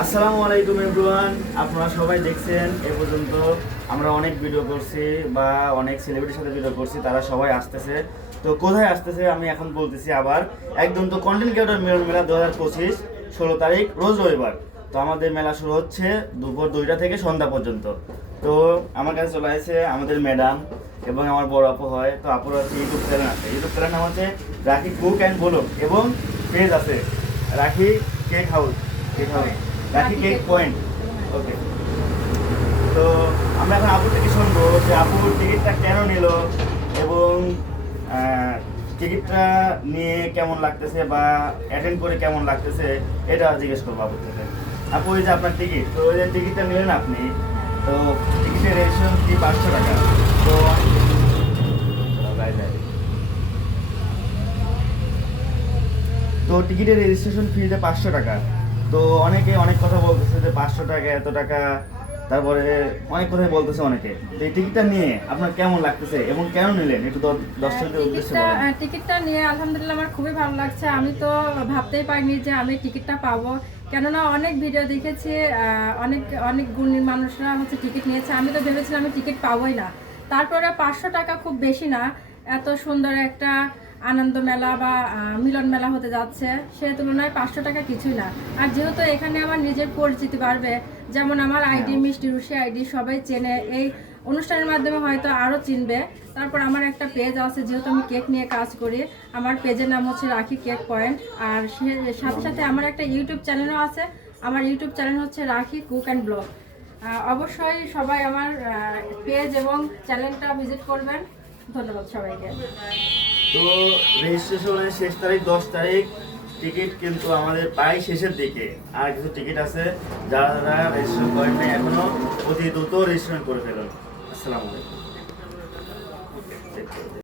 আসসালামু আলাইকুম এভরিওয়ান, আপনারা সবাই দেখছেন, এ পর্যন্ত আমরা অনেক ভিডিও করছি বা অনেক সেলিব্রিটির সাথে ভিডিও করছি, তারা সবাই আসতেছে। তো কোথায় আসতেছে আমি এখন বলতেছি আবার, একদম তো কন্টেন্ট ক্রিয়েটর মিলন মেলা দু হাজার পঁচিশ, ষোলো তারিখ, রোজ রবিবার। তো আমাদের মেলা শুরু হচ্ছে দুপুর দুইটা থেকে সন্ধ্যা পর্যন্ত। তো আমার কাছে চলে আসছে আমাদের ম্যাডাম এবং আমার বড় আপু হয়, তো আপুর হচ্ছে ইউটিউব চ্যানেল আছে। ইউটিউব চ্যানেল নাম হচ্ছে রাখি কুক অ্যান্ড ব্লগ এবং পেজ আছে, Rakhi cake house cake house cake point okay তো আমরা এখন আপুর থেকে শুনব যে আপুর টিকিটটা কেন নিল এবং টিকিটটা নিয়ে কেমন লাগতেছে বা অ্যাটেন্ড করে কেমন লাগতেছে এটা জিজ্ঞেস করব আপুর থেকে। আপু, এই যে আপনার টিকিট তো ওই যে টিকিটটা নিলেন আপনি, তো টিকিটের রেজিস্ট্রেশন ফি পাঁচশো টাকা? তো তো টিকিটের রেজিস্ট্রেশন ফিতে পাঁচশো টাকা। তো অনেকে অনেক কথা বলতেছে যে পাঁচশো টাকা এত টাকা। তারপরে অনেক কথাই বলতেছে অনেকে। এই টিকিটটা নিয়ে আপনার কেমন লাগতেছে এবং কেন নিলেন? একটু দর্শকদের উদ্দেশ্যে টিকিটটা বলেন। টিকিটটা নিয়ে আলহামদুলিল্লাহ আমার খুবই ভালো লাগছে। আমি তো ভাবতেই পারিনি যে আমি টিকিটটা পাবো। কেননা অনেক ভিডিও দেখেছি অনেক অনেক গুণী মানুষরা হচ্ছে টিকিট নিয়েছে। আমি তো ভেবেছিলাম আমি টিকিট পাবোই না। তারপরে পাঁচশো টাকা খুব বেশি না। এত সুন্দর একটা আনন্দ মেলা বা মিলন মেলা হতে যাচ্ছে সে তুলনায় পাঁচশো টাকা কিছুই না। আর যেহেতু এখানে আমার নিজের পরিচিতি বাড়বে যেমন আমার আইডি মিষ্টি রুশি আইডি সবাই চেনে এই অনুষ্ঠানের মাধ্যমে হয়তো আরও চিনবে। তারপর আমার একটা পেজ আছে যেহেতু আমি কেক নিয়ে কাজ করি আমার পেজের নাম হচ্ছে রাখি কেক পয়েন্ট আর সে- সাথে সাথে আমার একটা ইউটিউব চ্যানেলও আছে আমার ইউটিউব চ্যানেল হচ্ছে রাখি কুক অ্যান্ড ব্লগ অবশ্যই সবাই আমার পেজ এবং চ্যানেলটা ভিজিট করবেন। ধন্যবাদ সবাইকে। তো রেজিস্ট্রেশনের শেষ তারিখ, দশ তারিখ। টিকিট কিন্তু আমাদের প্রায় শেষের দিকে। আর কিছু টিকিট আছে যারা যারা রেজিস্ট্রেশন করেন নাই এখনও, অতি দ্রুত রেজিস্ট্রেশন করে ফেলুন। আসসালামু আলাইকুম।